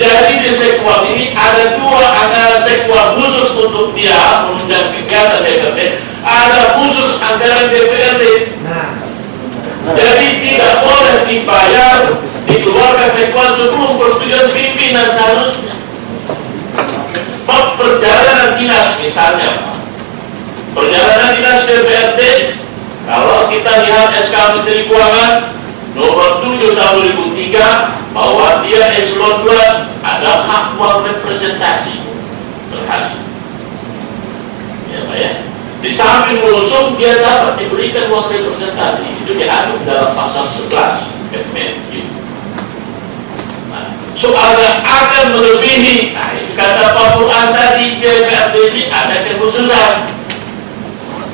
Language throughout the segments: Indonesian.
Jadi di sekuan ini ada sekuan khusus untuk dia menunjang kegiatan DPRD, ada khusus anggaran DPRD. Jadi tidak boleh dibayar, dikeluarkan sekuan sebelum persetujuan pimpinan seharusnya. Perjalanan dinas misalnya, perjalanan dinas DPRD, kalau kita lihat SK Menteri Keuangan nomor 7 tahun 2003 bahwa dia eselon 2 ada hak uang representasi per hari. Ya Pak ya. Di samping mengusung dia dapat diberikan uang representasi, itu diatur dalam pasal 11 Permen. Nah, soalnya akan melebihi, nah itu kata Pak Burhan tadi, DPRD ini ada kekhususan.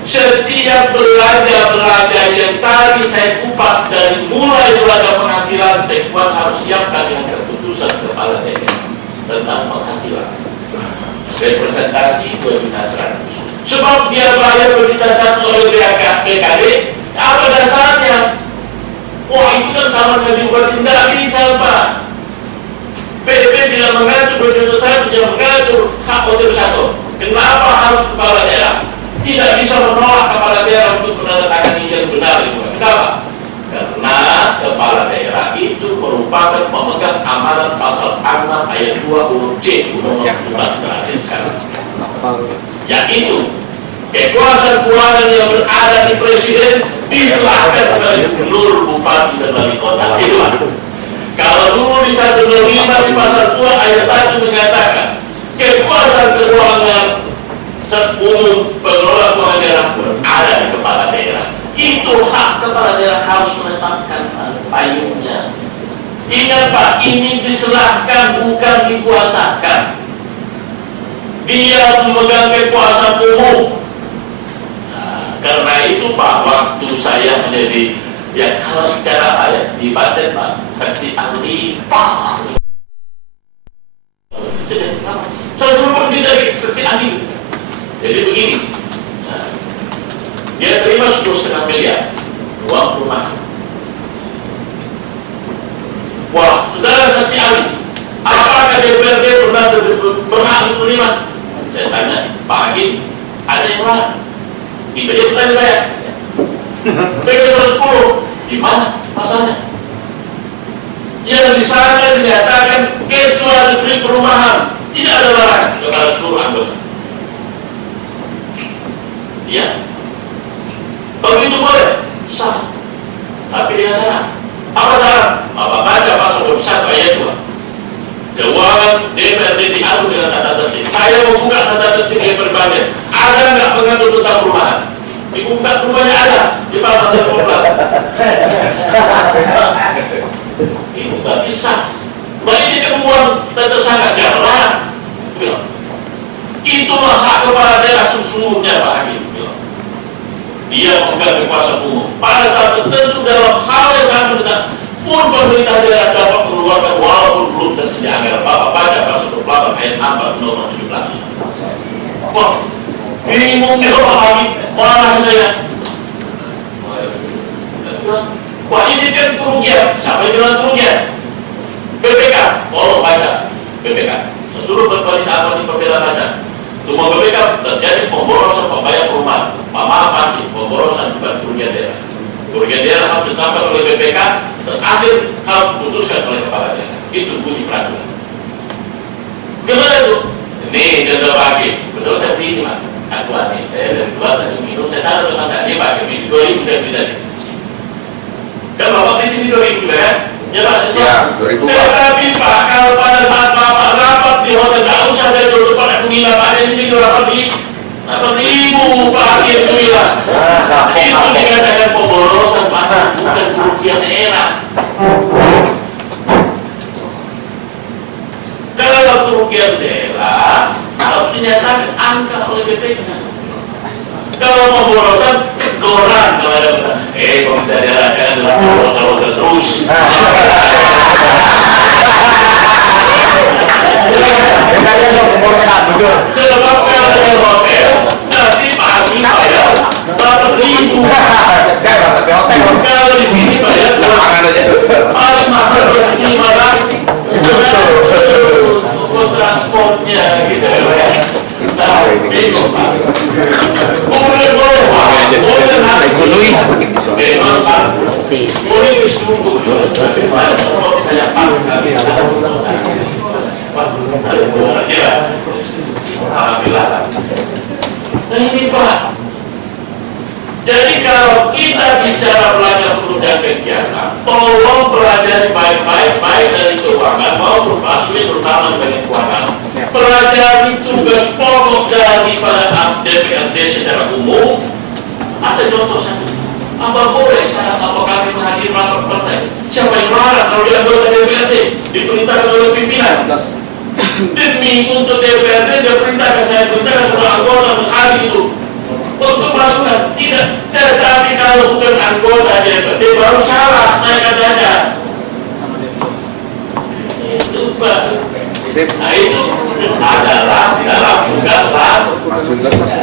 Setiap belanja yang tadi saya kupas dari mulai belanja penghasilan, sekuan harus siapkan dengan keputusan kepala daerah tentang penghasilan. Representasi 2.100.000. Sebab dia bayar 2.100.000 oleh BKD, apa dasarnya? Wah itu kan sama dengan bupati, tidak bisa Pak. PP tidak mengatur 2.100.000 yang mengatur hak otorisator. Kenapa harus kepala daerah? Tidak bisa menolak kepala daerah untuk menandatangani yang benar itu. Kenapa? Karena kepala daerah itu merupakan pemegang amanat pasal 6 ayat 2 huruf C Undang-Undang 17 terakhir sekarang. Yaitu kekuasaan keuangan yang berada di presiden diserahkan kepada gubernur, bupati, dan wali kota. Itulah. Kalau dulu di 125 di pasal 2 ayat 1 mengatakan kekuasaan keuangan umum pengelola keuangan daerah berada di kepala daerah. Itu hak kepala daerah harus menetapkan payungnya. Ingat Pak, ini diserahkan bukan dikuasakan. Dia memegang kekuasaan umum. Nah, karena itu Pak, waktu saya menjadi ya kalau secara ayat di Banten Pak, saksi ahli Pak. Saya suruh tidak saksi ahli. Jadi begini, nah, dia terima 1,5 miliar uang perumahan. Wah, saudara saksi ahli, apakah DPRD pernah berhak untuk menerima? Saya tanya, Pak Hakim, ada yang mana? Itu dia bertanya saya. PP 110, di mana pasalnya? Yang di sana dinyatakan ketua negeri perumahan, tidak ada larangan kepada seluruh anggota. Ya, kalau itu boleh, sah. Tapi dengan syarat. Apa syarat? Bapak baca pasal 21 ayat 2. Keuangan DPRD diatur dengan tata tertib. Saya membuka tata tertib yang berbeda. Ada nggak mengatur tentang perumahan? Dibuka rupanya ada di pasal 14. Itu nggak bisa. Nah ini kan uang tersangka siapa lah? Itulah hak kepala daerah sesungguhnya Pak Hakim. Dia memegang kekuasaan umum. Pada saat tertentu dalam hal yang sangat besar pun pemerintah daerah dapat mengeluarkan walaupun belum tersedia anggaran. Bapak baca pasal 28 ayat 4 nomor 17. Wah, bingung ya Pak Hakim. Mana saya? Wah ini kan kerugian. Siapa yang bilang kerugian? BPK. Tolong baca BPK. Seluruh berkali apa di perbedaan baca. Semua BPK terjadi pemborosan pembayar perumahan, maaf pemborosan bukan kerugian daerah. Kerugian daerah harus ditetapkan oleh BPK, terakhir harus diputuskan oleh kepala daerah. Itu bunyi peraturan. Gimana itu? Ini contoh pagi, betul saya beli Pak. Aku ini saya dari luar tadi minum, saya taruh dengan saya ini Pak, ini 2000 saya beli tadi. Kan Bapak di sini 2000 juga kan? Ya Pak, ya 2000 Pak. Tetapi Pak, kalau pada saat Bapak rapat di hotel, tak usah dari dulu pada penginap ada ini rapat di 8.000 Pak itu bilang. Itu dikatakan pemborosan Pak, bukan kerugian daerah. Kalau kerugian daerah harus dinyatakan angka oleh BPK. Kalau pemborosan teguran kalau ada pemerintah daerah kan kalau terus. Sebab kalau ada hotel nanti pasti bayar 8.000. Kalau di sini bayar paling mahal 500. itu Pak. Boleh Pak. Boleh harus boleh Pak. Boleh disuruh. Saya Pak. Alhamdulillah. Nah ini Pak. Jadi kalau kita bicara belajar pekerjaan kegiatan, tolong pelajari baik-baik, baik dari keuangan maupun paswi terutama di bagian keuangan. Pelajari tugas pokok daripada DPRD secara umum. Ada contoh satu. Apa boleh saya atau kami menghadiri rapat partai? Siapa yang marah kalau dia anggota DPRD diperintahkan oleh pimpinan? Demi untuk DPRD dia perintahkan, saya perintahkan semua anggota menghadiri itu untuk masukan. Tidak, tetapi kalau bukan anggota DPRD baru salah saya katanya. Itu Pak. Nah itu adalah dalam tugas lah.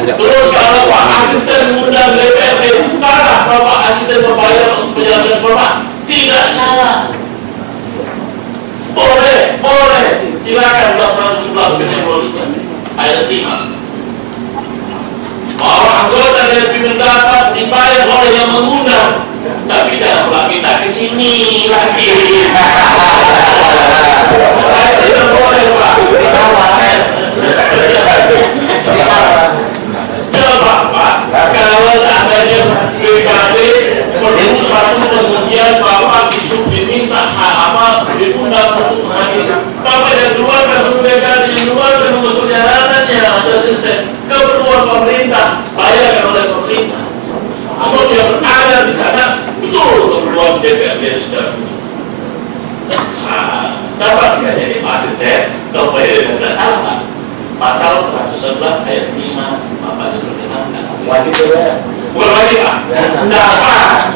Terus kalau Pak asisten undang DPRD salah, Bapak asisten membayar untuk penjelasan Bapak tidak salah. Boleh, boleh. Silakan 111 ketentuan ayat 5. Bahwa anggota dari pimpinan dapat dibayar oleh yang mengundang, tapi jangan pula kita kesini lagi. Tidak boleh Pak. Coba Pak, kalau seandainya PKB perlu satu kemudian Bapak diminta apa diundang untuk menghadiri, Bapak yang luar kan suruh PKB yang luar kan mengurus perjalanannya ada sistem keperluan pemerintah bayarkan oleh pemerintah. Semua yang ada di sana betul keperluan DPRD sudah. Dapat tidak jadi asisten kalau bayar tidak salah Pak. Pasal 111 ayat 5 Bapak diperkenankan. Wajib bayar. Bukan wajib Pak. Dapat.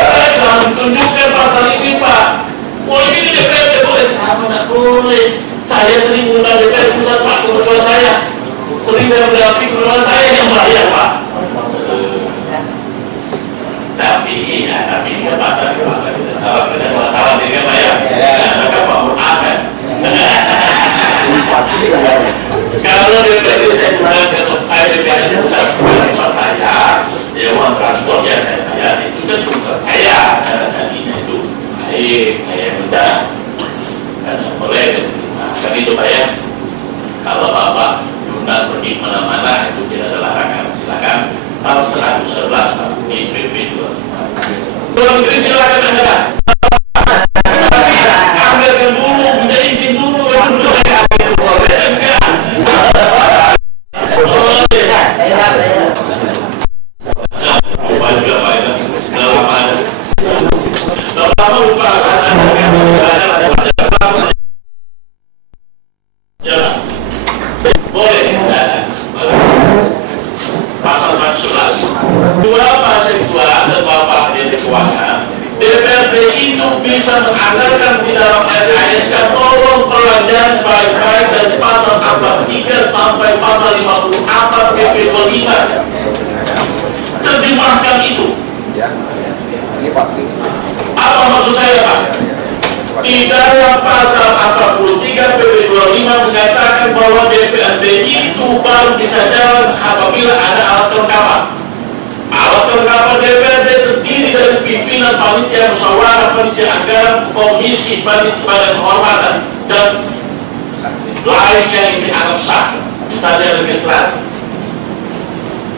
Saya telah tunjukkan pasal ini Pak. Oh ini DPRD boleh? Kenapa tidak boleh? Saya sering mengundang DPRD pusat Pak, kebetulan saya sering saya mendampingi, kebetulan saya yang bayar Pak. Tapi ini kan pasal kita wartawan ini kan Pak ya. Maka Pak Mur'akan. Kalau DPRD saya undang ke DPRD pusat Pak saya, uang transport ya saya bayar, itu kan pusat saya. Karena tadinya itu baik, saya minta karena boleh. Kan itu Pak ya. Kalau Bapak diundang pergi mana-mana itu tidak ada larangan, silakan. Pasal 111 Pak di PP 25. Luar negeri silakan Anda. Tapi ambilkan dulu, minta izin dulu, boleh enggak? Lupa juga Pak ya. Lama lupa. Boleh, pasal 111. Dua pasal 2 dan Bapak Menteri Keuangan, DPRD itu bisa menganggarkan di dalam RKSK. Tolong pelajari baik-baik dari pasal 43 sampai pasal 54 PP 25. Terjemahkan itu. Apa maksud saya Pak? Di dalam pasal 43 PP 25 mengatakan bahwa DPRD itu baru bisa jalan apabila ada alat kelengkapan. Alat kelengkapan DPRD terdiri dari pimpinan panitia musyawarah, panitia anggaran, komisi, panitia badan kehormatan dan lainnya yang dianggap sah, misalnya legislasi.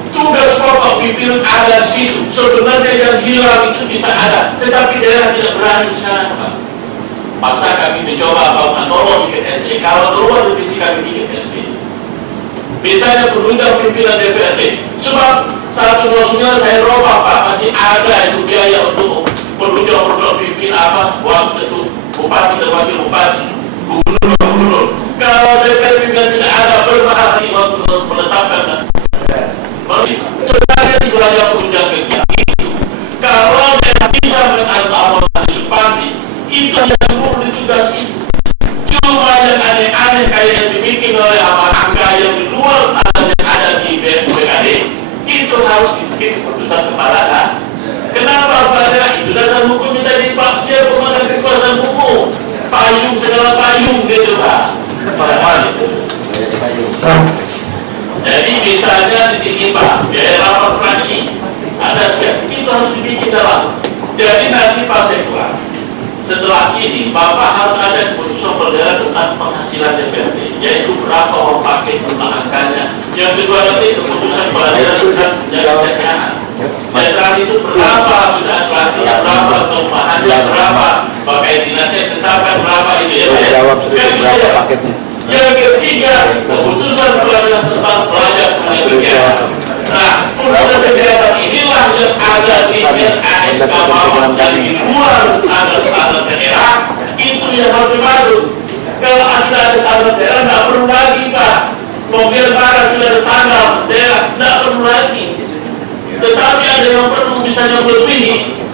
Tugas pokok pimpinan ada di situ. Sebenarnya yang hilang itu bisa ada, tetapi daerah tidak berani sekarang Pak. Paksa kami mencoba Bapak tolong bikin SD. Kalau keluar revisi kami bikin SD. Misalnya penunjang pimpinan DPRD. Sebab 129 saya robah Pak, masih ada itu biaya untuk penunjang personal pimpin apa, waktu itu bupati dan wakil bupati, gubernur. Kalau DPRD pimpinan tidak ada bermasalah untuk menetapkan. Sebenarnya di belajar penunjang kegiatan itu, kalau dia bisa mengatur antisipasi, itu hanya seluruh tugas itu. Cuma yang aneh-aneh kayak yang dibikin oleh angka yang di luar standar yang ada di BKD, itu harus dibikin keputusan kepala kan? Kenapa harus ada itu? Dasar hukum yang tadi Pak dia pemegang kekuasaan hukum, payung segala payung gitu Pak. Jadi misalnya di sini Pak, biaya rapat fraksi ada sekian, itu harus dibikin dalam. Jadi nanti Pak Sekwa, setelah ini Bapak harus ada keputusan perdana tentang penghasilan DPRD, yaitu berapa uang pakai tentang angkanya. Yang kedua nanti keputusan perdana sudah menjadi sederhana. Sederhana itu berapa bisa asuransinya, berapa perumahannya, berapa pakai dinasnya, tetapkan berapa itu ya. Sekarang bisa paketnya. Yang ketiga, keputusan perdana tentang pelajar pendidikan. Nah, pelajar kegiatan inilah yang ada di RASK bawah dan di luar standar daerah, itu yang harus dimasuk. Kalau sudah ada standar daerah, tidak perlu lagi Pak. Mobil barang sudah ada standar daerah, tidak perlu lagi. Tetapi ada yang perlu misalnya melebihi.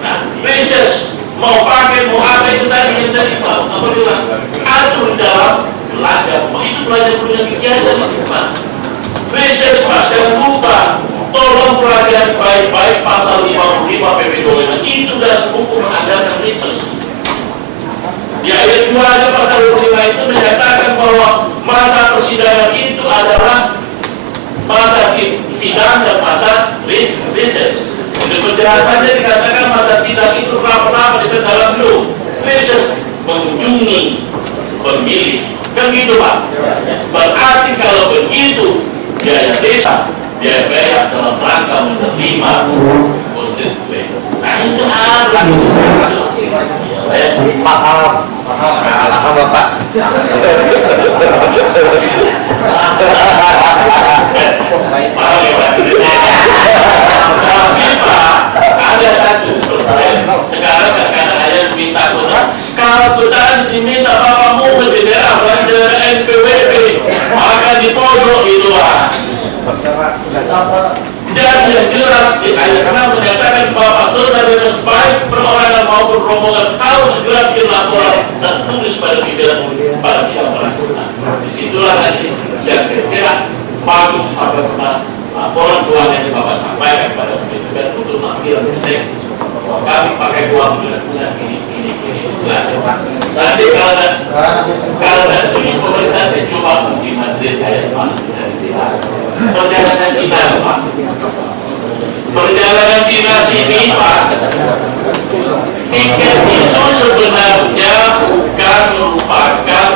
Nah, reses mau pakai, mau apa itu tadi yang tadi Pak, apa bilang? Atur dalam belajar, itu belajar punya kegiatan itu Pak. Reses Pak, jangan lupa, tolong pelajari baik-baik pasal 55 PP 25 itu dasar hukum ajaran reses. Di ayat 2 aja pasal 25 itu menyatakan bahwa masa persidangan itu adalah masa sidang dan masa reses. Untuk penjelasannya dikatakan masa sidang itu berapa di dalam dulu. Reses mengunjungi pemilih. Kan gitu Pak. Berarti kalau begitu biaya desa, biaya bayar dalam rangka menerima konstituen. Nah itu harus. Paham Bapak. Paham ya Pak. Tapi Pak, ada satu sekarang karena ada minta kota, kalau kota diminta Bapak mau di daerah NPWP, maka di pojok itu Pak. Jadi yang jelas di ayat 6 menyatakan Bapak selesai dengan baik perorangan maupun rombongan harus segera bikin laporan dan tulis pada pimpinan pada sidang pelaksana. Disitulah nanti yang kira-kira bagus sampai sama laporan keuangan yang Bapak sampaikan pada pimpinan untuk mengambil keseksi. Kami pakai uang sudah pusat ini. Nanti kalau ada studi pemeriksaan dicoba di Madrid ayat 4 dari tidak. Perjalanan dinas Pak. Perjalanan dinas ini Pak, tiket itu sebenarnya bukan merupakan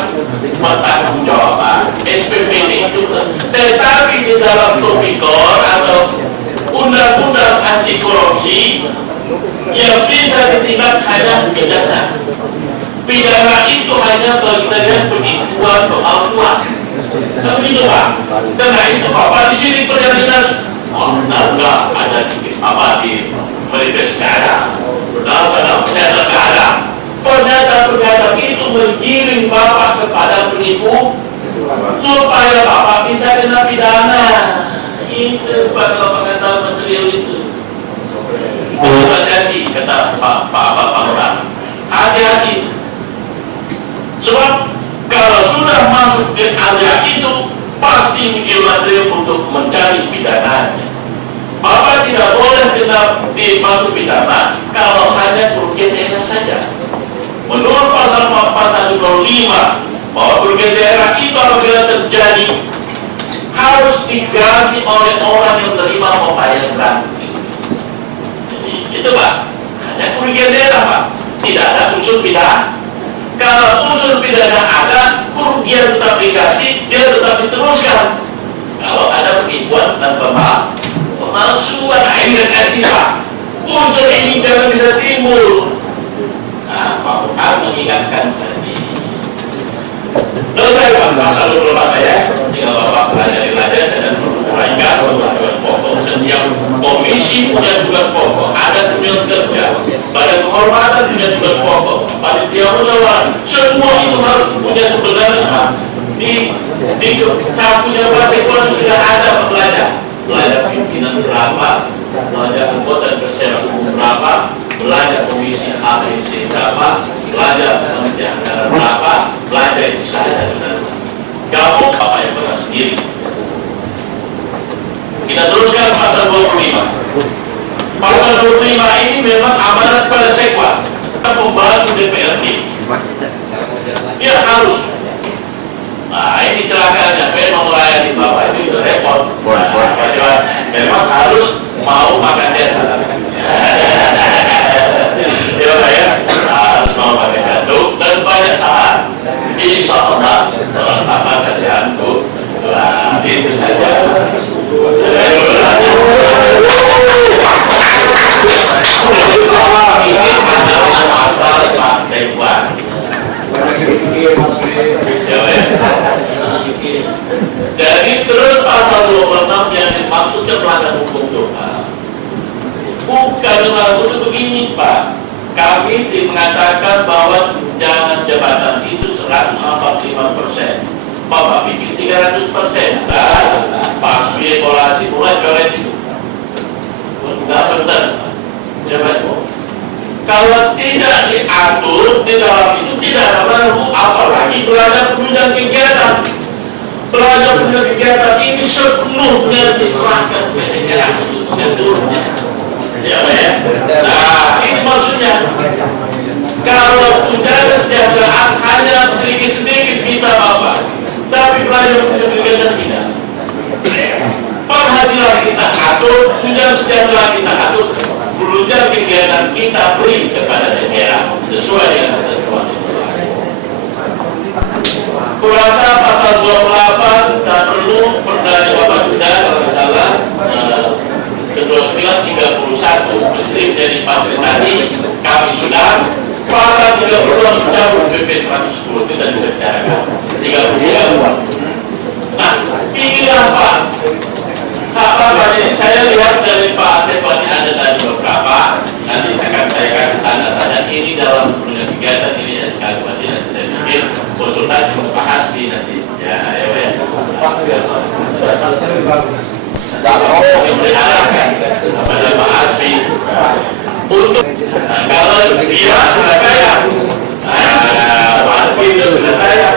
pertanggungjawaban SPPD itu, tetapi di dalam Tipikor atau undang-undang anti korupsi yang bisa ditindak hanya pidana. Pidana itu hanya bagian penipuan pemalsuan. Tapi itu Pak, karena itu Bapak di sini perjalanan dinas, enggak ada apa di mereka sekarang. Pernyataan itu menggiring Bapak kepada penipu supaya Bapak bisa kena pidana. Itu Pak kalau pengetahuan material itu. Hati-hati kata Pak Orang. Hati-hati. Sebab kalau sudah masuk ke area itu pasti uji material untuk mencari pidananya. Bapak tidak boleh kena dimasuk pidana kalau hanya kerugian daerah saja. Menurut pasal 25 bahwa kerugian daerah itu apabila terjadi harus diganti oleh orang yang menerima pembayaran ganti. Jadi itu Pak, hanya kerugian daerah Pak, tidak ada unsur pidana. Kalau unsur pidana ada, kerugian tetap diganti, dia tetap diteruskan. Kalau ada penipuan dan pemalsuan, ini nanti Pak, unsur ini jangan bisa timbul. Nah, Pak Bukan mengingatkan tadi. Selesai Pak, pasal 24 ya. Tinggal Bapak pelajari saja dan uraikan tugas pokok. Setiap komisi punya tugas pokok, ada kunjungan kerja, badan kehormatan punya tugas pokok, panitia musyawarah, semua itu harus punya sebenarnya di sakunya Pak Sekwan sudah ada belajar pimpinan berapa, belajar anggota perseroan berapa, belajar komisi ABC berapa, belajar penelitian anggaran berapa, belajar itu sudah ada sebenarnya. Gabung Bapak yang pernah sendiri. Kita teruskan pasal 25. Pasal 25 ini memang amanat pada Sekwan, pembantu DPRD. dia harus. Nah ini celakanya, memang melayani bapak itu repot. Memang harus mau makan jantung. Ya Pak ya, harus mau makan jantung dan banyak saat. Insya Allah dalam sama sajianku. Nah itu saja. Ini adalah masalah Pak Sekwan. Jadi terus pasal 26 yang dimaksudkan melanggar hukum doa. Bukan melanggar itu begini Pak. Kami mengatakan bahwa tunjangan jabatan itu 145%. Bapak bikin 300%. Nah, pas evaluasi mulai coret itu. Enggak benar. Jabatan. Kalau tidak diatur di dalam itu tidak ada baru, apalagi belajar penunjang kegiatan. Belajar penunjang kegiatan ini sepenuhnya diserahkan ke negara untuk mengaturnya. Ya, ya. Nah, ini maksudnya. Kalau tunjangan kesejahteraan hanya sedikit-sedikit bisa Bapak, tapi belajar penunjang kegiatan tidak. Penghasilan kita atur, tunjangan kesejahteraan kita atur. Penunjang kegiatan kita beri kepada daerah sesuai dengan ketentuan itu. Kurasa pasal 28 tak perlu perdana Bapak sudah kalau salah 1931 mesti menjadi fasilitasi kami sudah pasal 32 mencabut PP 110 kita dibicarakan 33. Nah inilah Pak. Jadi saya lihat dari Pak Sekwan ada tadi beberapa, nanti saya kasih tanda saja ini dalam kegiatan ini SK nanti saya bikin konsultasi untuk Pak Hasbi nanti ya kepada Pak Hasbi untuk kalau dia sudah saya Pak Hasbi itu sudah saya.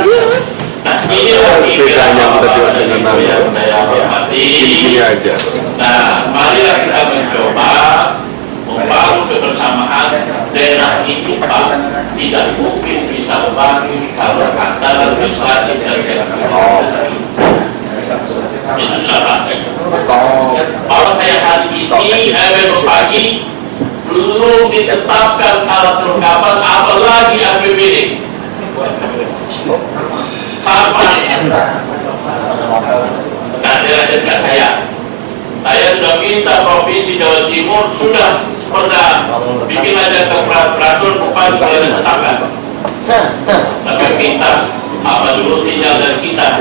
Bedanya kita dengan yang saya hormati. Ini aja. Nah, marilah kita mencoba membangun kebersamaan daerah ini Pak. Tidak mungkin bisa membangun kalau antara legislatif dan eksekutif. Itu sudah pasti. Kalau saya hari ini, besok pagi belum ditetapkan alat kelengkapan, apalagi APBD. Kapan? Daerah dekat saya sudah minta Provinsi Jawa Timur sudah pernah bikin aja ke peraturan bupati kalau ditetapkan. Tapi minta apa dulu sinyal dari kita.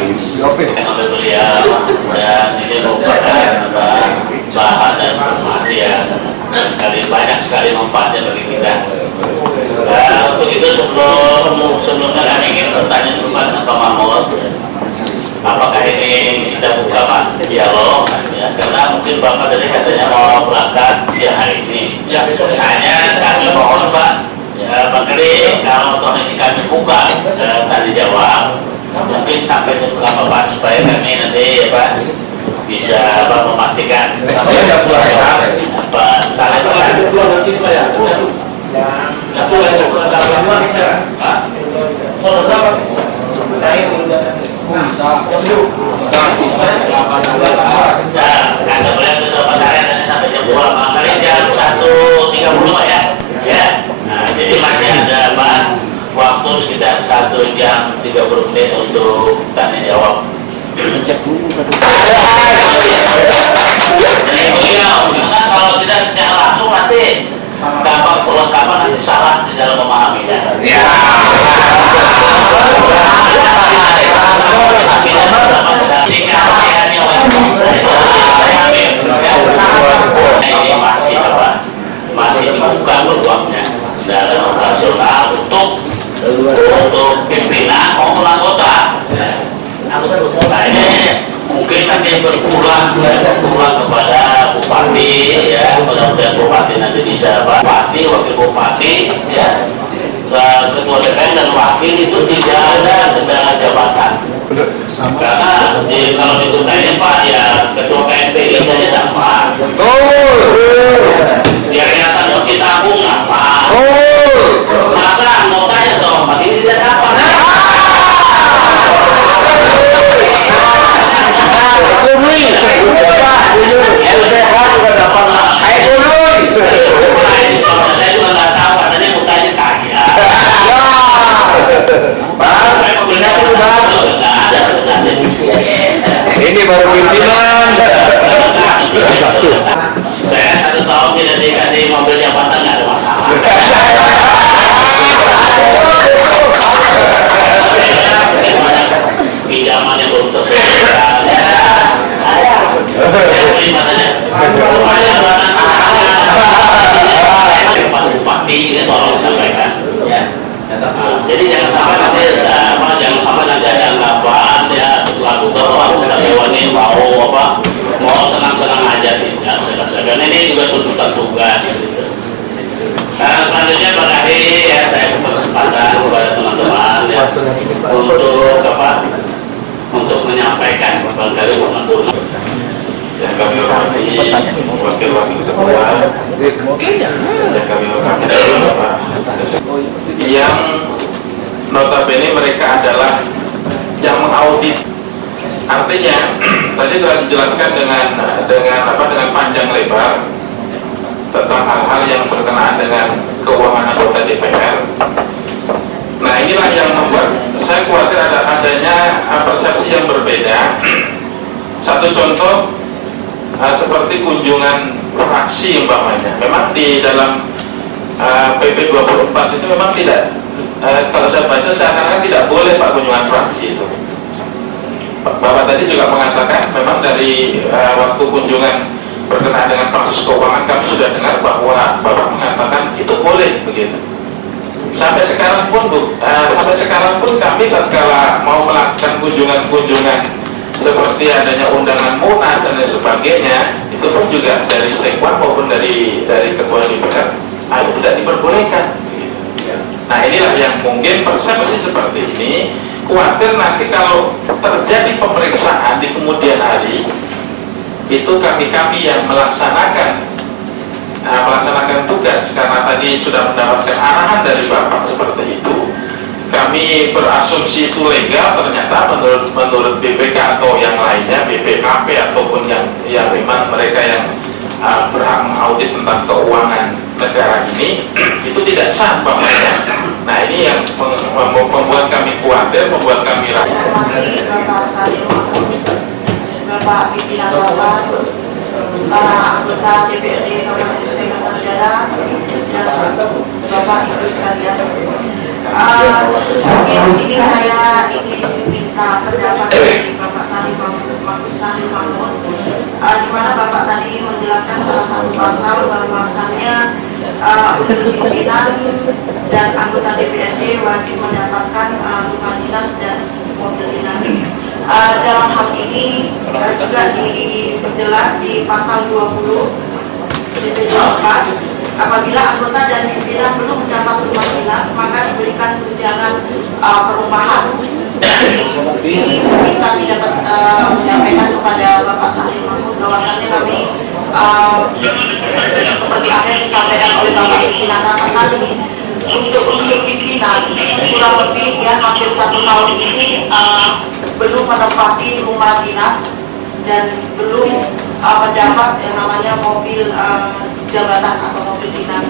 Sampai beliau dan ini merupakan bahan dan informasi yang banyak sekali manfaatnya bagi kita. Nah, untuk itu sebelumnya kami ingin bertanya dulu Pak Mahmud, apakah ini kita buka Pak dialog ya, karena mungkin Bapak tadi katanya mau berangkat siang hari ini ya, hanya kami mohon Pak ya, Pak Kri, kalau toh ini kami buka tadi jawab mungkin sampai jam berapa Pak supaya kami nanti Pak bisa memastikan Pak salah Pak satu lagi berapa kita? Kalau berapa? Naik udah ya, kata beliau itu sama saya nanti sampai jam 2, makanya jam 1.30 ya. Ya. Nah, jadi masih ada Pak waktu sekitar 1 jam 30 menit untuk tanya jawab. Cek dulu jadi beliau, karena kalau tidak secara langsung nanti gampang kelengkapan nanti salah di dalam memahaminya. Ya. Ini masih dibuka peluangnya dalam operasional untuk pimpinan maupun anggota. Nah ini mungkin nanti berpulang kepada bupati ya, mudah-mudahan bupati nanti bisa bupati, wakil bupati ya, ketua DPR dan wakil itu tidak ada kendala jabatan. Karena kalau ditunda ini Pak ya ketua KNPI saja dapat. Di Yayasan Masjid Agung dapat. Masa anggotanya toh Pak ini tidak dapat. Pinjaman yang belum terselesaikan. Bupati ini tolong sampaikan. Jadi jangan sampai nanti ada anggapan ya lagu kita hewanin mau senang-senang aja tidak selesai. Ini juga tuntutan tugas. Nah, selanjutnya Pak Kadi ya saya berkesempatan kepada teman-teman ya untuk menyampaikan berbagai unek-unek yang kami hormati wakil-wakil ketua yang kami hormati Bapak yang notabene mereka adalah yang mengaudit. Artinya tadi telah dijelaskan dengan panjang lebar tentang hal-hal yang berkenaan dengan keuangan anggota DPR. Nah, inilah yang membuat saya khawatir adanya persepsi yang berbeda. Satu contoh seperti kunjungan fraksi umpamanya. Memang di dalam PP 24 itu memang tidak, kalau saya baca seakan-akan tidak boleh Pak kunjungan fraksi itu. Bapak tadi juga mengatakan memang dari waktu kunjungan berkenaan dengan kasus keuangan kami sudah dengar bahwa Bapak mengatakan itu boleh begitu. Sampai sekarang pun kami tatkala mau melakukan kunjungan-kunjungan seperti adanya undangan Munas dan lain sebagainya, itu pun juga dari Sekwan maupun dari Ketua DPR itu tidak diperbolehkan. Nah, inilah yang mungkin persepsi seperti ini. Khawatir nanti kalau terjadi pemeriksaan di kemudian hari, itu kami yang melaksanakan tugas karena tadi sudah mendapatkan arahan dari Bapak seperti itu. Kami berasumsi itu legal, ternyata menurut BPK atau yang lainnya, BPKP ataupun yang memang mereka yang berhak mengaudit tentang keuangan negara ini itu tidak sah Bapaknya. Nah, ini yang membuat kami khawatir, membuat kami ragu. Bapak Salim Mahmud, Bapak pimpinan Bapak, para anggota DPRD Kabupaten Tenggara, dan Bapak Ibu sekalian. Mungkin di sini saya ingin minta pendapat dari Bapak Salim Mahmud, di mana Bapak tadi menjelaskan salah satu pasal bahwasannya unsur pimpinan dan anggota DPRD wajib mendapatkan rumah dinas dan mobil dinas. Dalam hal ini juga diperjelas di pasal 20 DPD 4, apabila anggota dan pimpinan belum mendapat rumah dinas maka diberikan tunjangan perumahan. Ini mungkin kami dapat menyampaikan kepada Bapak Salim Mahmud bahwasannya kami seperti apa yang disampaikan oleh Bapak pimpinan rapat tadi, untuk unsur pimpinan kurang lebih ya hampir 1 tahun ini belum menempati rumah dinas dan belum mendapat yang namanya mobil jabatan atau mobil dinas,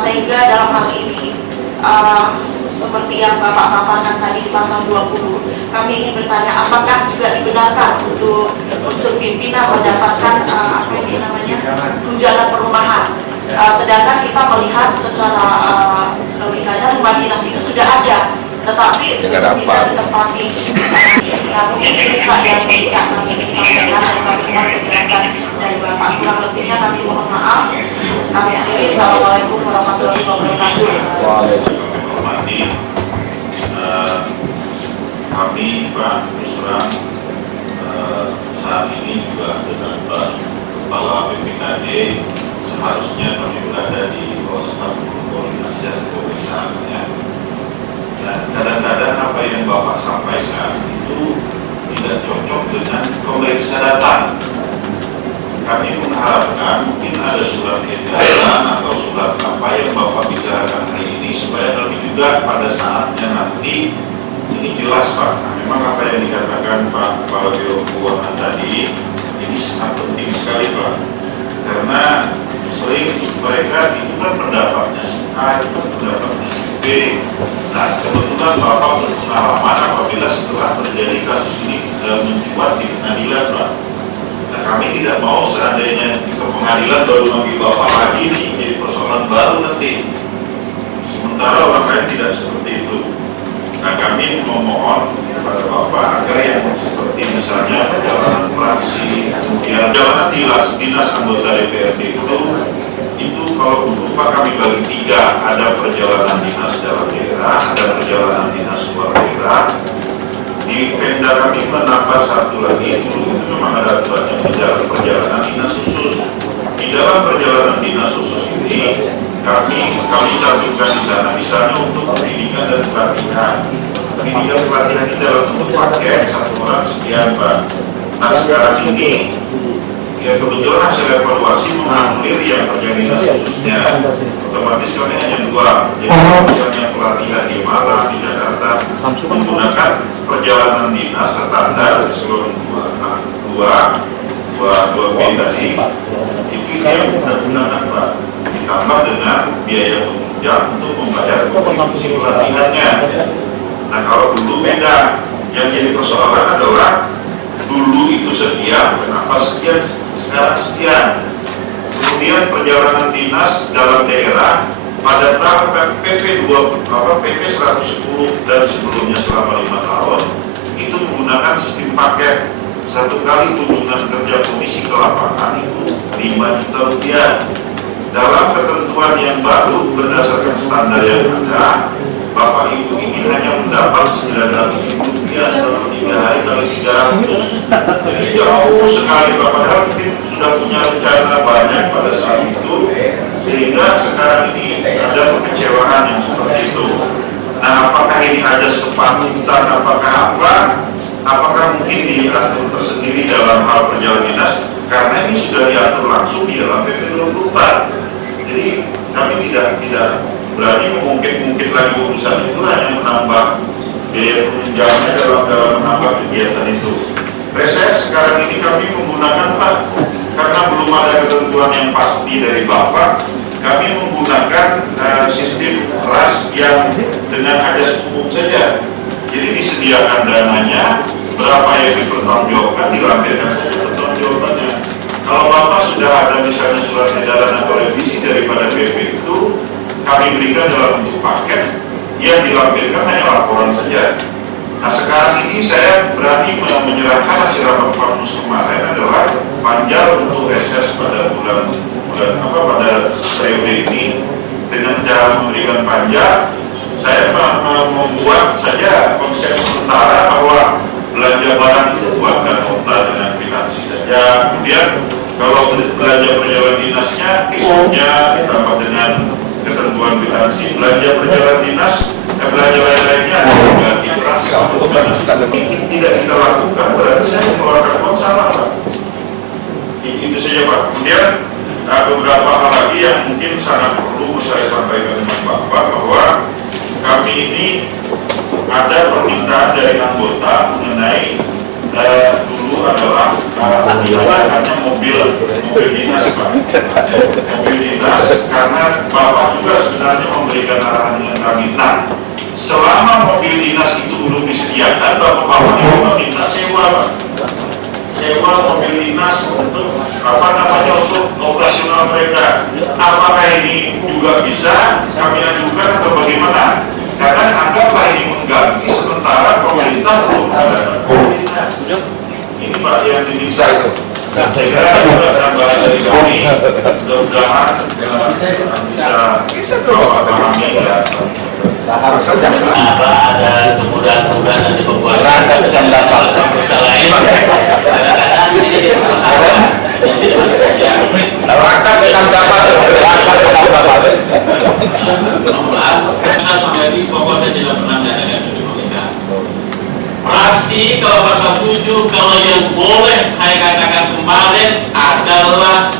sehingga dalam hal ini seperti yang Bapak paparkan tadi di pasal 20, kami ingin bertanya apakah juga dibenarkan untuk unsur pimpinan mendapatkan apa ini namanya tunjangan perumahan, sedangkan kita melihat secara logikanya rumah dinas itu sudah ada tetapi bisa ditempati. Nah, mungkin ini Pak yang bisa kami sampaikan dan kami mohon penjelasan dari Bapak. Kurang lebihnya kami mohon maaf. Kami akhiri. Assalamualaikum warahmatullahi wabarakatuh. Kami Pak terus terang saat ini juga dengan Pak Kepala BPKD seharusnya kami berada di bawah staf koordinasi hasil pemeriksaannya. Dan kadang-kadang apa yang Bapak sampaikan itu tidak cocok dengan pemeriksa data. Kami mengharapkan mungkin ada surat edaran atau surat apa yang Bapak bicarakan hari ini supaya lebih juga pada saatnya nanti ini jelas Pak. Nah, memang apa yang dikatakan Pak Kepala Biro Keuangan tadi ini sangat penting sekali Pak, karena sering mereka itu kan pendapatnya A, itu pendapatnya B. Nah, kebetulan Bapak berpengalaman apabila setelah terjadi kasus ini mencuat di pengadilan Pak. Nah, kami tidak mau seandainya ke pengadilan baru manggil Bapak lagi nih jadi persoalan persoalan baru nanti. Sementara orang lain tidak seperti itu. Nah, kami memohon kepada Bapak agar yang seperti misalnya perjalanan fraksi, kemudian perjalanan dinas anggota DPRD itu kalau dulu Pak kami bagi 3, ada perjalanan dinas dalam daerah, ada perjalanan dinas luar daerah. Di Pemda kami menambah 1 lagi, dulu itu memang ada aturannya perjalanan dinas khusus. Di dalam perjalanan dinas khusus ini kami cantumkan di sana misalnya untuk pendidikan dan pelatihan. Pendidikan pelatihan ini dalam bentuk paket 1 orang sekian Pak. Nah sekarang ini ya kebetulan hasil evaluasi menganulir yang terjadi khususnya. Otomatis kami hanya 2, jadi misalnya pelatihan di Malang, di Jakarta menggunakan perjalanan dinas standar di seluruh 2 B tadi. Itu yang benar-benar Pak, ditambah dengan biaya penunjang untuk membayar kontribusi pelatihannya. Nah kalau dulu beda, yang jadi persoalan adalah dulu itu sekian, kenapa sekian, sekarang sekian. Kemudian perjalanan dinas dalam daerah pada tahun PP 110 dan sebelumnya selama 5 tahun itu menggunakan sistem paket. 1 kali kunjungan kerja komisi ke lapangan itu 5 juta rupiah. Dalam ketentuan yang baru berdasarkan standar yang ada, Bapak Ibu ini hanya mendapat 900.000 rupiah selama 3 hari kali 300. Jadi jauh sekali Pak, padahal mungkin sudah punya rencana banyak pada saat itu, sehingga sekarang ini ada kekecewaan yang seperti itu. Nah apakah ini aja kepatutan, apakah mungkin diatur tersendiri dalam hal perjalanan dinas, karena ini sudah diatur langsung di dalam PP 24. Jadi kami tidak berani mengungkit lagi urusan itu, hanya menambah biaya penunjangnya dalam menambah kegiatan itu. Reses sekarang ini kami menggunakan Pak, karena belum ada ketentuan yang pasti dari Bapak, kami menggunakan sistem ras yang dengan ajas umum saja. Jadi disediakan dananya, berapa yang dipertanggungjawabkan, dilampirkan saja pertanggungjawabannya. Kalau Bapak sudah ada misalnya surat edaran atau revisi daripada BP itu, kami berikan dalam bentuk paket, yang dilampirkan hanya laporan saja. Nah sekarang ini saya berani menyerahkan hasil rapat panmus kemarin adalah panjang untuk reses pada pada periode ini. Dengan cara memberikan panjang, saya membuat saja konsep sementara bahwa belanja barang itu buatkan nota dengan finansi saja. Kemudian kalau belanja perjalanan dinasnya, isunya ditambah dengan ketentuan finansi. Belanja perjalanan dinas, belanja lain-lainnya juga ditransaksi. Ini tidak kita lakukan, berarti saya mengeluarkan uang salah Pak. Itu saja Pak. Kemudian beberapa hal lagi yang mungkin sangat perlu saya sampaikan dengan Bapak, bahwa kami ini ada permintaan dari anggota mengenai dulu adalah hanya mobil dinas Pak. Mobil dinas, karena Bapak juga sebenarnya memberikan arahan dengan kami. Nah, selama mobil dinas itu belum disediakan, Bapak itu meminta sewa Pak. Sewa mobil dinas untuk untuk operasional mereka. Apakah ini juga bisa kami ajukan atau bagaimana? Karena anggaplah ini mengganti sementara pemerintah belum ada mobil dinas. Ini Pak yang bisa itu. Saya kira juga tambahan dari kami, mudah-mudahan bisa memahami ya. Ada kemudahan-kemudahan dari pembuatan dengan lapar usaha lain. Kadang-kadang ini Langkah dengan dapat. Menjadi pokoknya tidak pernah mengadakan pemerintah. Fraksi kalau pasal 7 kalau yang boleh saya katakan kemarin adalah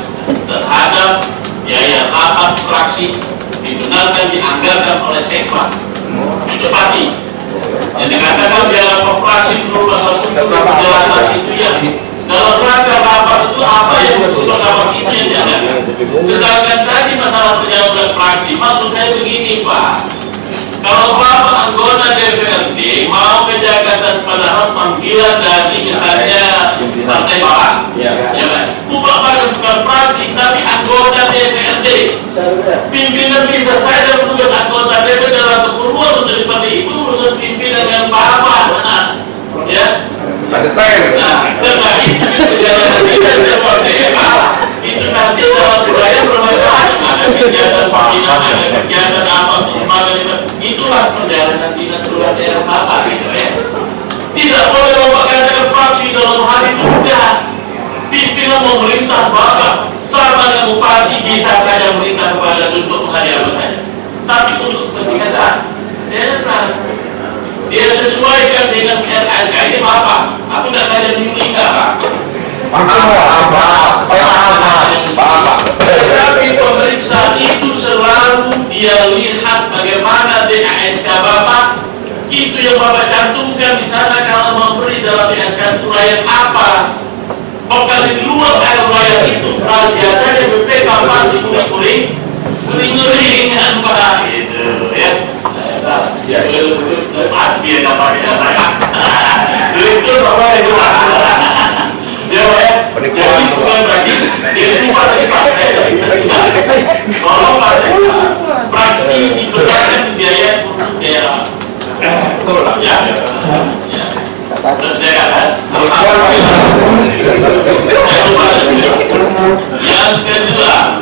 terhadap biaya rapat fraksi dibenarkan dianggarkan oleh Sekma. Itu pasti. Yang dikatakan biaya rapat fraksi menurut pasal 7 penjelasan itu ya. Dalam rangka rapat itu apa yang betul rapat itu yang dianggarkan. Sedangkan tadi masalah penjabatan fraksi, maksud saya begini Pak. Kalau Bapak anggota DPRD mau ke Jakarta padahal panggilan dari misalnya partai bawah, ya kan? Bukan fraksi, tapi anggota DPRD. Pimpinan bisa saja bertugas anggota DPRD dalam keperluan untuk dipanggil, itu urusan pimpinan yang bapak, ya. Understand? Nah, karena itu itu nanti dalam budaya bermacam-macam, ada kegiatan pembinaan, ada kegiatan apa, itulah perjalanan dinas luar daerah bapak, gitu ya. Tidak boleh bapak katakan fraksi dalam hal itu enggak. Pimpinan memerintah bapak sama dengan bupati bisa saja memerintah kepada untuk menghadiri apa saja. Tapi untuk kepentingan daerah, dia sesuaikan dengan RSK ini bapak. Aku tidak ada diulikan pak. Tetapi pemeriksaan itu selalu dia lihat bagaimana DASK bapak. Itu yang bapak cantumkan di sana kalau memberi dalam DASK itu rakyat apa. Kalau di luar ada rakyat itu, biasanya BPK pasti kuring-kuring kan pak itu ya. Pasti ya dapat ya saya. Itu bapak itu lah. Ya ya. Jadi bukan berarti dia lupa dari pak saya. Kalau pak fraksi diberikan biaya untuk daerah. Betul lah ya. Terus dia kata, yang kedua,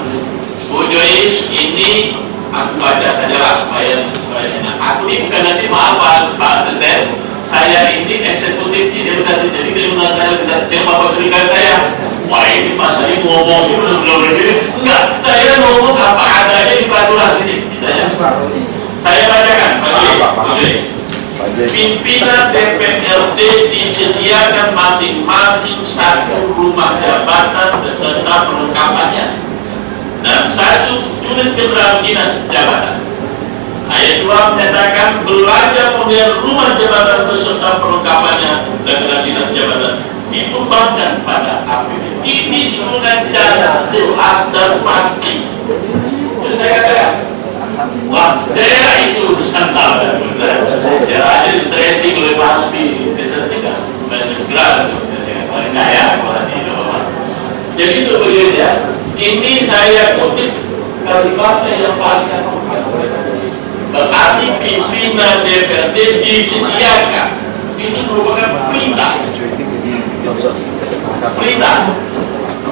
Bu Joyce ini aku baca saja lah supaya enak. Aku ini bukan nanti maaf Pak Sesen, saya ini eksekutif ini jadi kriminal saya bisa bapak curiga saya. Wah ini Pak saya ngomong itu belum begini. Enggak, saya ngomong apa adanya di peraturan sini. Saya bacakan bagi pimpinan DPRD disediakan masing-masing satu rumah jabatan beserta perlengkapannya dan satu unit kendaraan dinas jabatan. Ayat 2 menyatakan belanja pembelian rumah jabatan beserta perlengkapannya dan kendaraan dinas jabatan dibebankan pada APBD. Ini sudah jelas dan pasti. Jadi saya katakan, wah daerah itu santap dan ya ada stressing oleh Pak Hasbi diselesaikan segera paling kaya jadi itu begitu ya. Ini saya kutip kalimatnya yang pas berarti pimpinan DPRD disediakan ini merupakan perintah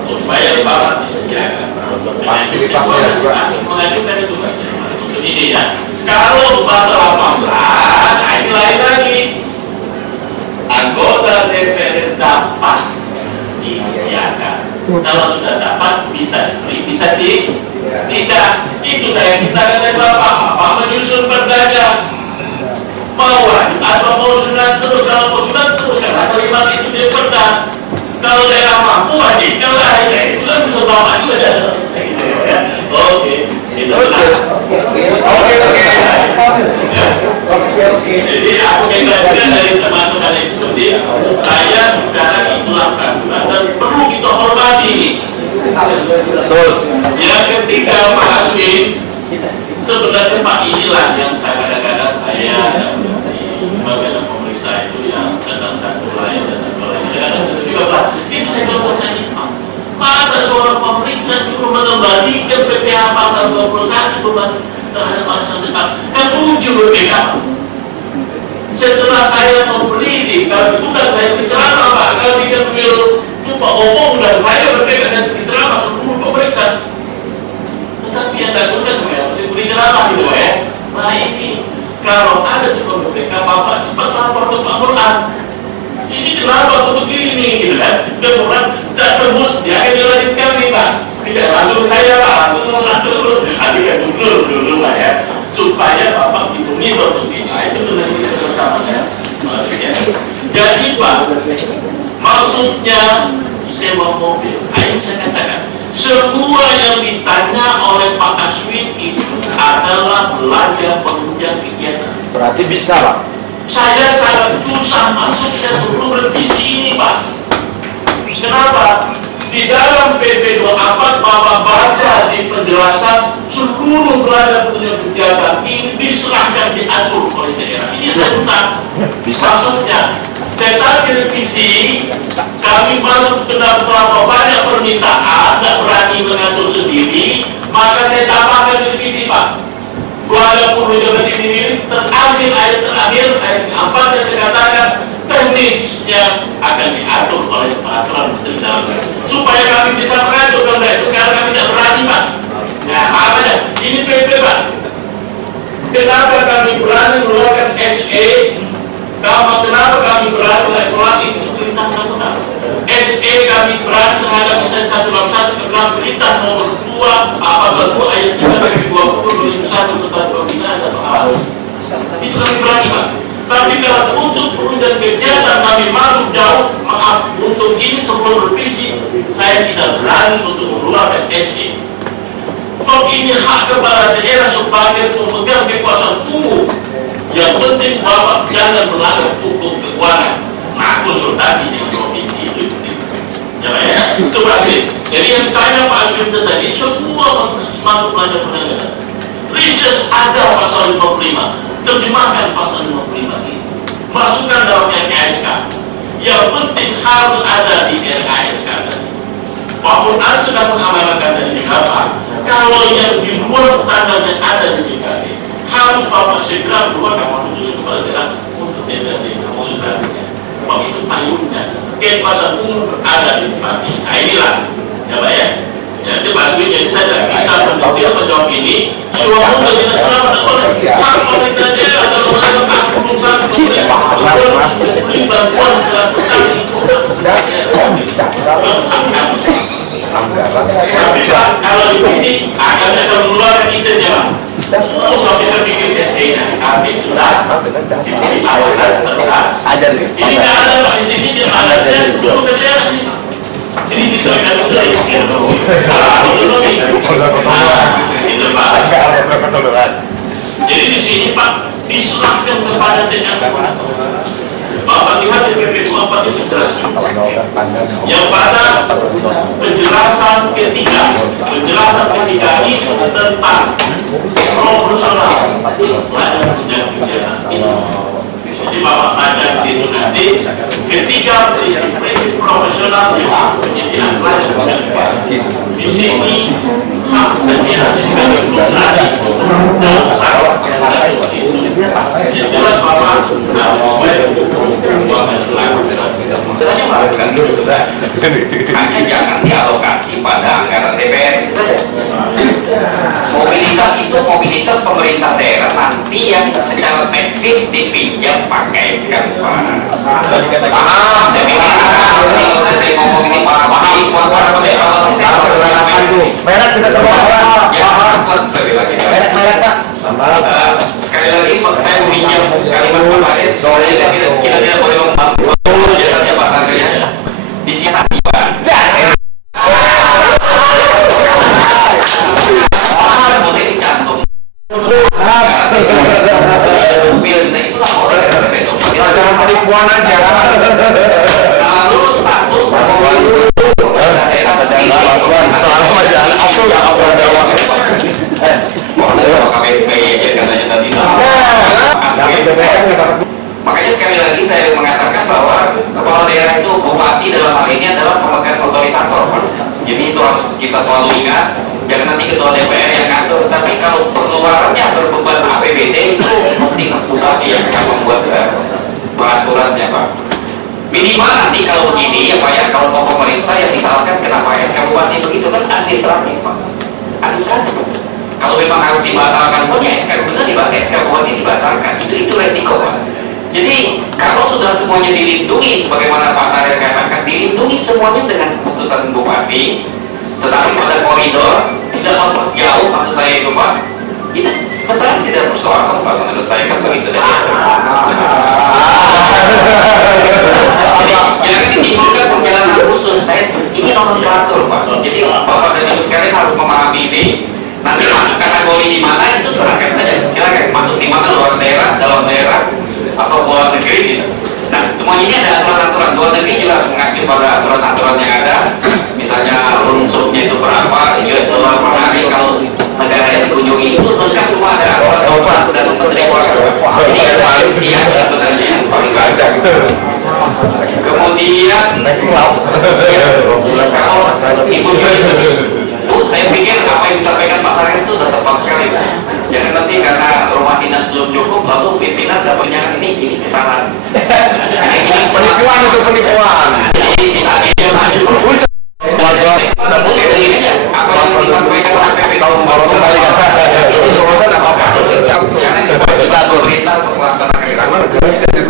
supaya bapak disediakan fasilitasnya juga mengajukan itu untuk ini ya. Kalau pasal 18, ini lain lagi. Anggota DPR dapat disediakan. Kalau sudah dapat bisa diberi, bisa tidak. Itu saya minta dari bapak menyusun perda mau wajib atau mau sunat terus. Kalau mau sunat terus karena kalimat itu dia perda. Kalau daerah mampu wajib, kalau lain itu kan bisa bapak juga ada. Oke. Jadi aku mengatakan dari teman-teman eksekutif, saya bicara itulah peraturan dan perlu kita hormati. betul. Yang ketiga Pak Aswin, sebenarnya Pak inilah yang saya kadang-kadang saya di bagian pemeriksa itu yang datang satu lain dan kadang-kadang juga Pak, itu saya bertanya Pak, masa seorang pemeriksa juga mengembalikan PPh pasal 21 beban terhadap pasal tetap kan uji BPK. Setelah saya membeli kalau bukan saya bicara Pak, kalau tidak beliau Pak ngomong dan saya BPK saya bicara masuk dulu pemeriksa. Tetapi yang lakukan ya masih beri ceramah gitu ya. Nah ini kalau ada cuma BPK Bapak cepat lapor ke Pak Murad. Ini kenapa begini gitu kan? Kemudian tidak tembus dia akan dilanjutkan nih Pak. Tidak langsung saya Pak, langsung dulu. Adikan dulu Pak ya. Supaya Bapak dibumi untuk ini. Nah itu dengan kita bersama ya. Maksudnya. Jadi Pak, maksudnya sewa mobil. Ayo saya katakan, semua yang ditanya oleh Pak Aswin itu adalah belanja penunjang kegiatan. Berarti bisa Pak. Saya sangat susah masuknya sebelum revisi ini Pak. Kenapa? Di dalam PP 24 Bapak baca di penjelasan seluruh belanja penunjang kegiatan ini diserahkan diatur oleh daerah. Ini saya susah. Bisa. Maksudnya Tetapi revisi kami masuk ke dalam berapa banyak permintaan, tidak berani mengatur sendiri, maka saya tambahkan revisi Pak. 20 jabatan ini terambil ayat terakhir ayat keempat yang saya katakan teknis yang akan diatur oleh peraturan menteri dalam negeri supaya kami bisa mengatur kalau itu sekarang kami tidak berani Pak. Nah makanya ini PP Pak. Kenapa kami berani mengeluarkan SE? Kenapa kami berani mengeluarkan itu perintah nasional? SE kami berani terhadap misalnya 161 tentang perintah nomor 2 pasal 2 ayat 3 dari 20 tentang pembinaan atau apa? Itu kami berani Pak. Tapi kalau untuk perundang kegiatan kami masuk jauh, maaf untuk ini sebelum revisi saya tidak berani untuk mengeluarkan SE. Sebab ini hak kepala daerah sebagai pemegang kekuasaan umum. Yang penting Bapak jangan melanggar hukum keuangan. Nah konsultasi dengan provinsi itu penting. Ya, itu berhasil. Jadi yang tanya Pak Aswin tadi semua masuk pelajaran perdagangan. Riset ada pasal 55, terjemahkan pasal 55 ini, masukkan dalam RKSK. Yang penting harus ada di RKSK tadi. Walaupun Anda sudah mengamalkan dari Bapak, kalau yang di luar standar yang ada di DKP, harus Bapak segera keluarkan keputusan kepala daerah untuk DKP khususnya. Sebab itu payungnya. Kekuasaan umum ada di Bupati. Nah inilah, ya Pak ya. Jadi Pak Aswin, jadi saya tidak bisa menjawab ini. Semua pun tidak selamat oleh hak pemerintah daerah atau pemerintah perusahaan bantuan kalau di sini akan ada mengeluarkan kita jalan. Sebab kita bikin SE kami sudah ajar ini tidak ada Pak di sini dia ada dulu kerja. Jadi kita akan mulai otonomi. Itu Pak. Jadi di sini Pak diserahkan kepada DKP. Bapak lihat di PP 24 itu jelas. Yang pada penjelasan ketiga ini tentang proporsional pelajaran sudah kegiatan ini. Jadi Bapak baca di situ nanti ketiga prinsip proporsional yang penyediaan pelajaran di sini hak sediaan sebagai perusahaan dalam syarat itu jelas Bapak saja melakukan itu sudah hanya jangan dialokasi pada anggaran DPR itu saja. Mobilitas itu mobilitas pemerintah daerah nanti yang secara teknis dipinjam pakaikan Pak. Saya bilang kalau saya ngomong ini Pak merek kita coba saya bilang merek Pak. Sekali lagi saya meminjam kalimat Pak Farid soalnya kita tidak boleh membantu jasanya Pak Farid di sisi Pak. Penipuan aja. Lalu status makanya sekali lagi saya mengatakan bahwa kepala daerah itu bupati dalam hal ini adalah pemegang otorisator. Jadi itu harus kita selalu ingat. Jangan nanti ketua DPR yang ngatur, tapi kalau pengeluarannya berbeban APBD itu mesti bupati yang akan membuat peraturannya Pak. Minimal nanti kalau begini ya Pak ya, kalau tokoh pemerintah yang disalahkan kenapa SK Bupati begitu kan administratif Pak. Administratif. Kalau memang harus dibatalkan pun ya SK Bupati dibatalkan. Itu resiko Pak. Jadi kalau sudah semuanya dilindungi sebagaimana Pak Saril katakan, dilindungi semuanya dengan keputusan Bupati, tetapi pada koridor tidak memperjauh maksud saya itu Pak. Itu masalah tidak persoalan Pak menurut saya kan begitu tadi. Jangan ditimbulkan perjalanan khusus. Saya ini nomenklatur Pak. Jadi Bapak dan Ibu sekalian harus memahami ini. Nanti masuk kategori di mana itu serahkan saja. Silakan masuk di mana, luar daerah, dalam daerah, atau luar negeri gitu. Nah semuanya ini ada aturan-aturan. Luar negeri juga harus mengacu pada aturan-aturan yang ada. Misalnya runsurnya itu berapa, US dollar per hari. Kalau negara yang dikunjungi itu lengkap semua ada aturan sudah menteri keuangan. Ini yang sebenarnya yang paling ada gitu. Kemudian kalau Ibu Bu, saya pikir apa yang disampaikan Pak Sarif itu udah tepat sekali, Bu. Jangan nanti karena rumah dinas belum cukup, lalu pimpinan dapatnya ini kesalahan. Penipuan itu penipuan. Jadi tidak ada yang apa yang disampaikan oleh PPK itu urusan apa-apa. kita pemerintah untuk melaksanakan itu.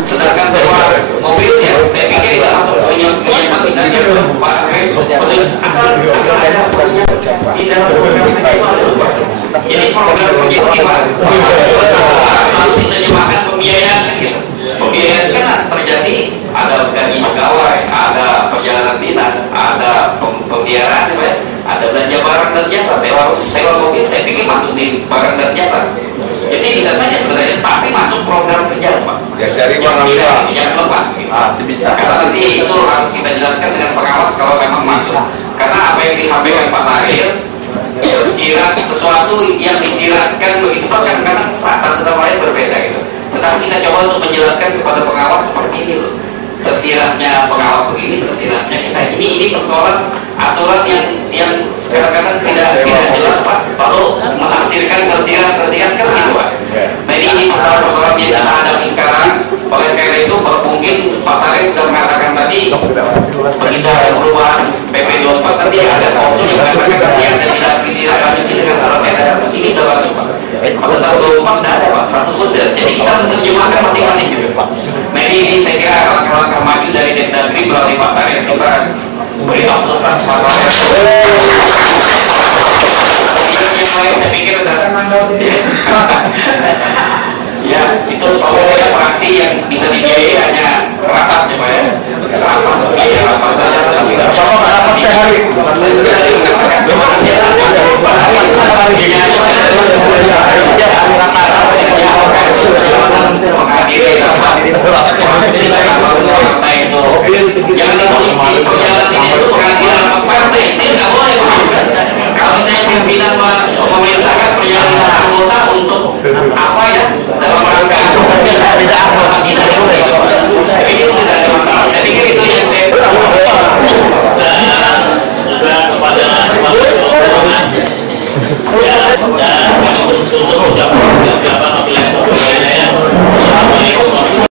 Sedangkan sewa mobil ya, saya pikir itu masuk penyiapan misalnya Pak Sarif, asal ada punya di dalam program itu ada. Jadi program penyiapan harus diterjemahkan pembiayaan gitu. Pembiayaan kan terjadi ada gaji pegawai, ada perjalanan dinas, ada pemeliharaan, ada belanja barang dan jasa, sewa mobil saya pikir masuk di barang dan jasa. Jadi bisa saja sebenarnya, tapi masuk program kerja, Pak. Ya cari yang lepas begitu. Bisa. Karena nanti itu harus kita jelaskan dengan pengawas kalau memang masuk. Karena apa yang disampaikan Pak Saril, tersirat sesuatu yang disiratkan begitu Pak, kadang-kadang satu sama lain berbeda gitu. Tetapi kita coba untuk menjelaskan kepada pengawas seperti ini loh. Tersiratnya pengawas begini, tersiratnya kita ini persoalan aturan yang kadang-kadang tidak jelas Pak. Lalu menafsirkan tersirat kan gitu Pak. Nah ini persoalan-persoalan yang kita hadapi sekarang. Oleh karena itu mungkin Pak Sarif sudah mengatakan tadi begitu ada perubahan PP 24 tadi ada klausul yang mengatakan yang tidak lanjuti dengan surat edaran ini sudah bagus Pak. Pada saat 24 tidak ada Pak, satu pun tidak. Jadi kita menerjemahkan masing-masing gitu Pak. Nah ini saya kira langkah-langkah maju dari Depdagri melalui Pak Sarif, kita beri aplaus Pak Sarif. Yang lain saya pikir ya itu pokoknya fraksi yang bisa dibiayai hanya rapat ya Pak ya. Rapat saja. Saya sudah tadi mengatakan